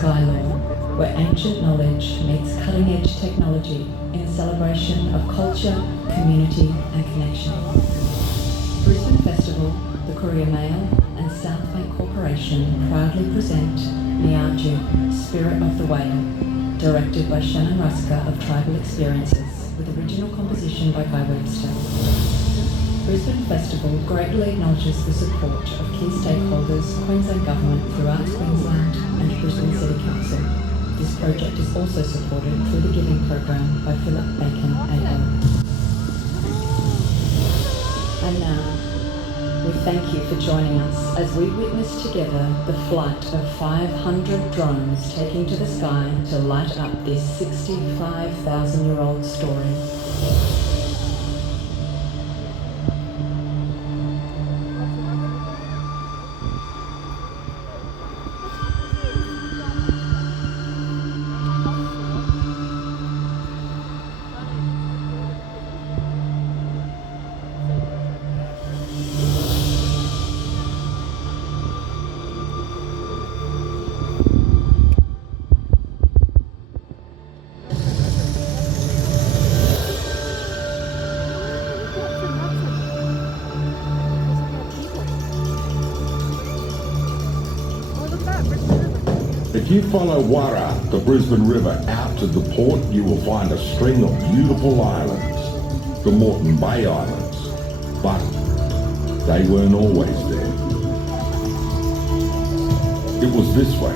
Skylore, where ancient knowledge meets cutting-edge technology in a celebration of culture, community and connection. Brisbane Festival, the Courier Mail and South Bank Corporation proudly present Nieergoo, Spirit of the Whale, directed by Shannon Ruska of Tribal Experiences, with original composition by Guy Webster. Brisbane Festival greatly acknowledges the support of key stakeholders, Queensland Government through Arts Queensland and Brisbane City Council. This project is also supported through the Giving Program by Philip Bacon AO. And now, we thank you for joining us as we witness together the flight of 500 drones taking to the sky to light up this 65,000-year-old story. If you follow Warra, the Brisbane River, out to the port, you will find a string of beautiful islands, the Moreton Bay Islands, but they weren't always there. It was this way.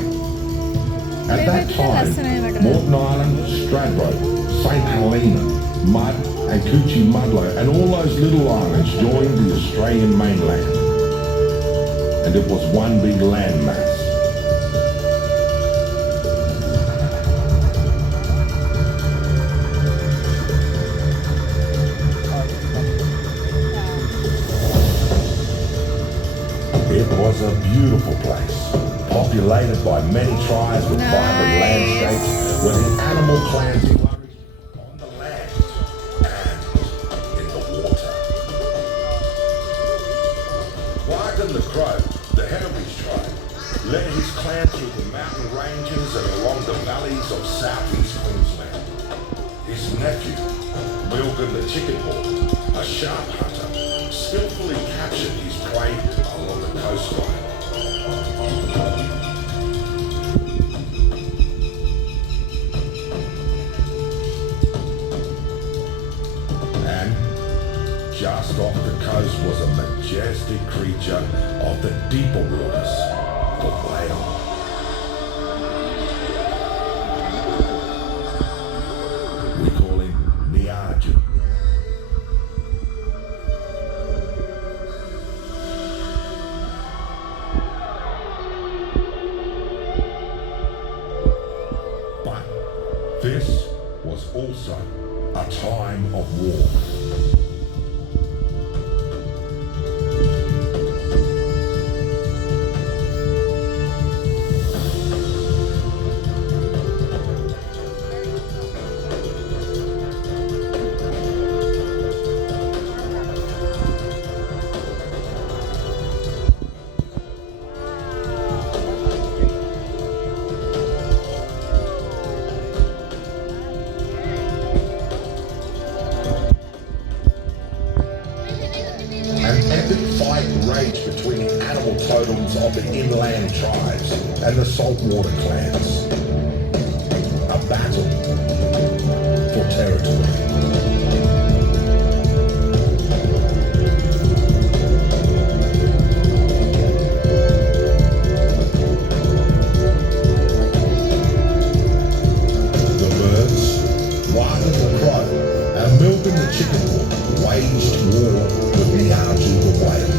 At that time, Moreton Island, Stradbroke, St Helena, Mudd and Coochie Mudlow and all those little islands joined the Australian mainland. And it was one big landmass. It was a beautiful place, populated by many tribes with vibrant landscapes, where the animal clans flourished on the land and in the water. Wagon the Crow, the head of his tribe, led his clan through the mountain ranges and along the valleys of southeast Queensland. His nephew, Milton the Chicken Hawk, a sharp hunter, skillfully captured his prey along the coastline. And just off the coast was a majestic creature of the deeper waters, the whale. We call him Nieergoo. This was also a time of war. An epic fight raged between the animal totems of the inland tribes and the saltwater clans. A battle for territory. The birds, Wagon the Crow, and Milton the Chicken Hawk waged war with Nieergoo the Whale.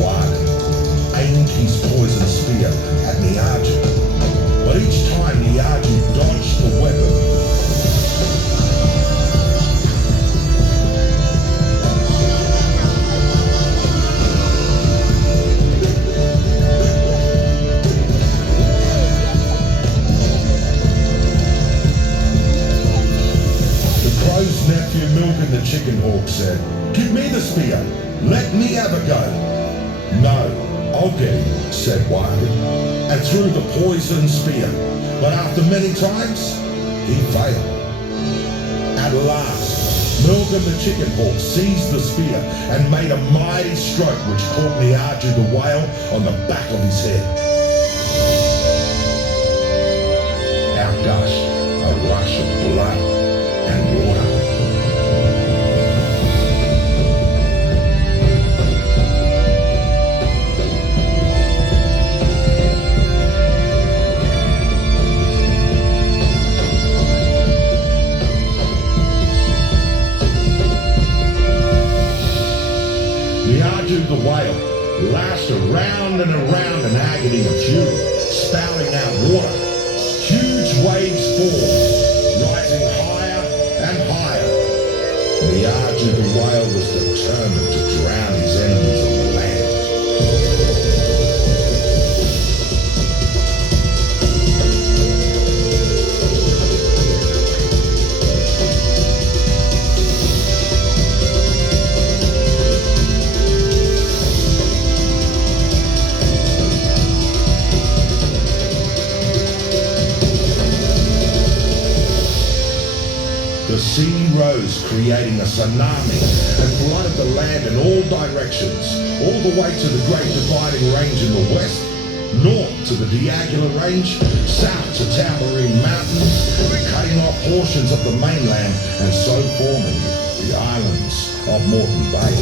Wagon aimed his poison spear at Nieergoo. Let me have a go. No, I'll get him, said Wyatt, and threw the poison spear. But after many times, he failed. At last, Milgram the chicken hawk seized the spear and made a mighty stroke which caught Nieergoo the whale on the back of his head. Out gushed a rush of blood and water. Nieergoo the whale lashed around and around in agony of fury, spouting out water. Huge waves formed, rising higher and higher. Nieergoo the whale was determined to drown his enemies on the land. The sea rose, creating a tsunami, and flooded the land in all directions, all the way to the Great Dividing Range in the west, north to the Diagular Range, south to Tambourine Mountains, cutting off portions of the mainland and so forming the islands of Moreton Bay.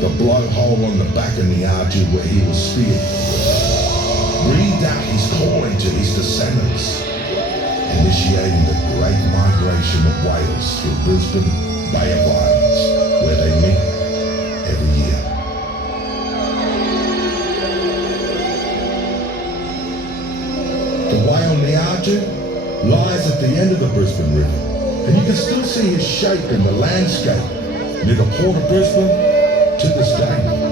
The blowhole on the back of Nieergoo where he was speared breathed out his calling to his descendants, initiating the great migration of whales through Brisbane Bay of Islands, where they meet every year. The whale Nieergoo lies at the end of the Brisbane River, and you can still see his shape in the landscape near the port of Brisbane to this day.